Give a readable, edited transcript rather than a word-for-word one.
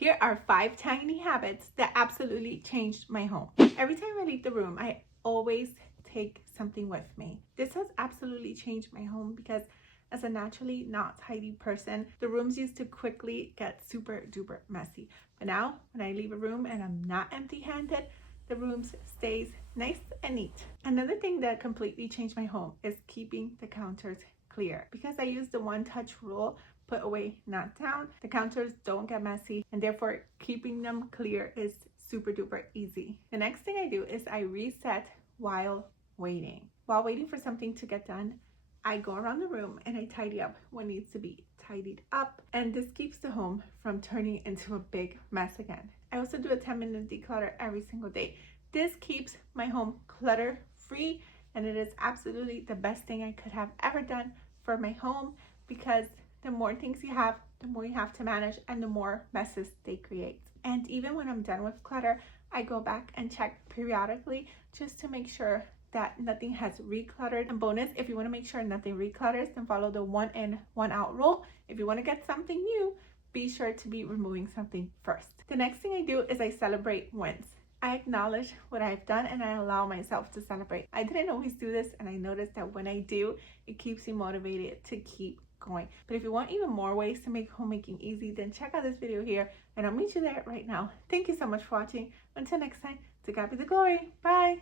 Here are 5 tiny habits that absolutely changed my home. Every time I leave the room, I always take something with me. This has absolutely changed my home because as a naturally not tidy person, the rooms used to quickly get super duper messy. But now when I leave a room and I'm not empty-handed, the room stays nice and neat. Another thing that completely changed my home is keeping the counters clear. Because I use the one-touch rule, put away, not down, the counters don't get messy, and therefore keeping them clear is super duper easy. The next thing I do is I reset while waiting. While waiting for something to get done, I go around the room and I tidy up what needs to be tidied up, and this keeps the home from turning into a big mess again. I also do a 10-minute declutter every single day. This keeps my home clutter free, and it is absolutely the best thing I could have ever done for my home, because the more things you have, the more you have to manage and the more messes they create. And even when I'm done with clutter, I go back and check periodically just to make sure that nothing has recluttered. And bonus, if you want to make sure nothing reclutters, then follow the 1 in, 1 out rule. If you want to get something new, be sure to be removing something first. The next thing I do is I celebrate wins. I acknowledge what I've done and I allow myself to celebrate. I didn't always do this, and I noticed that when I do, it keeps me motivated to keep going. But if you want even more ways to make homemaking easy, then check out this video here and I'll meet you there right now. Thank you so much for watching. Until next time, to God be the glory. Bye.